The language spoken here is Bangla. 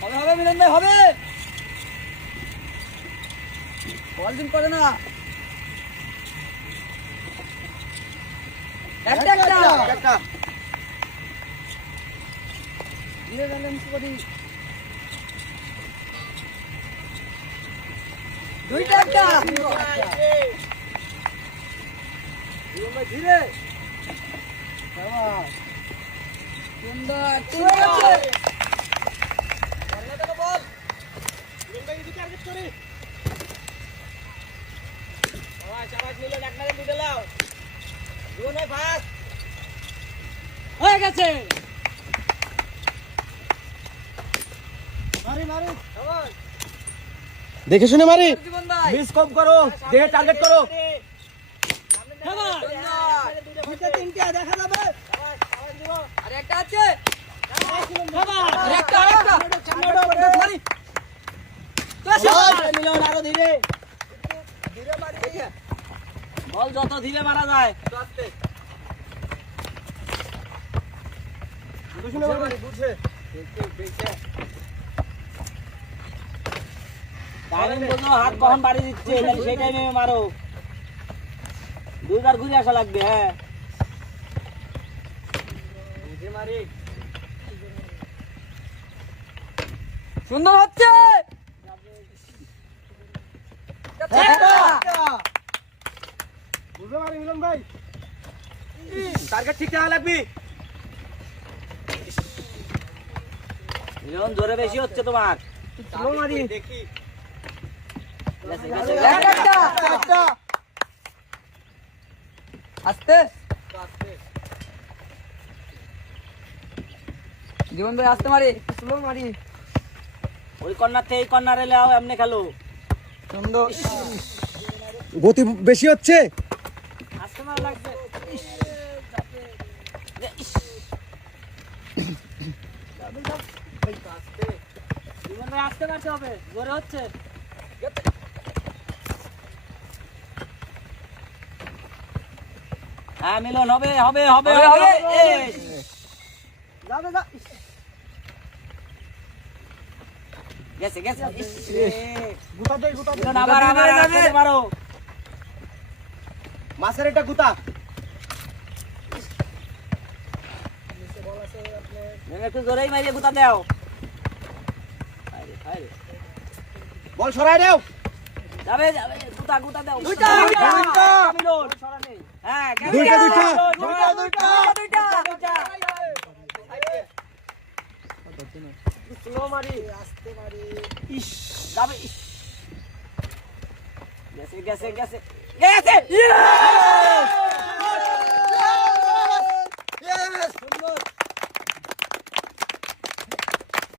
হবে হবে মিলন ভাই হবে। বল দিন করে না। একটা একটা ধীরে ব্যালেন্স করি। দুইটা একটা ধীরে সুন্দর ঠিক আছে। বল টার্গেট করি। আওয়াজ মিলে ডাকনারে দিতে লাও। জীবন ভাই ফাস্ট হয়ে গেছে। মারি মারি দেখে শুনে মারি, জীবন ভাই মিস কম করো, যে টার্গেট করো। দুইটা তিনটা দেখা যাবে। আর একটা আছে। আরেকটা মারি। মিলন আরো ধীরে ধীরে মারি। বল যত ধীরে মারা যায়। আস্তে শুনে মারি বুঝছে। টাইমিং বুঝো, হাত কখন বাড়ি দিচ্ছে সেই টাইমে মারো। দুইবার ঘুরে আসা লাগবে। হ্যাঁ বুঝে মারি। সুন্দর হচ্ছে। বুঝে মারি মিলন ভাই, টার্গেট ঠিক থাকা লাগবে। মিলন জোরে বেশি হচ্ছে তোমার। স্লো মারি দেখি একটা আস্তে জীবন ভাই আস্তে মারি স্লো মারি। ওই কর্নার থেকে এই কর্নারে লাও, এমনি খেলো। সুন্দর গতি বেশি হচ্ছে। আস্তে মারা লাগছে। জীবন ভাই আস্তে মারতে হবে, জোরে হচ্ছে। হ্যাঁ মিলন হবে হবে হবে হবে, হবে। যাবে যা। গেছে গেছে। গুতা দে গুতা দে। মিলন আবার আবার যাবে। আবার মারো। মাছের এটা গুতা। মিলন একটু জোরেই মারিয়ে গুতা দাও। বল সরাই দাও। যাবে যাবে, গুতা গুতা দাও। দুইটা। মিলন সরা নেই। হ্যাঁ দুইটা, দুইটা। স্লো মারি, আস্তে মারি। ইস যাবে। ইস গেছে গেছে গেছে গেছে।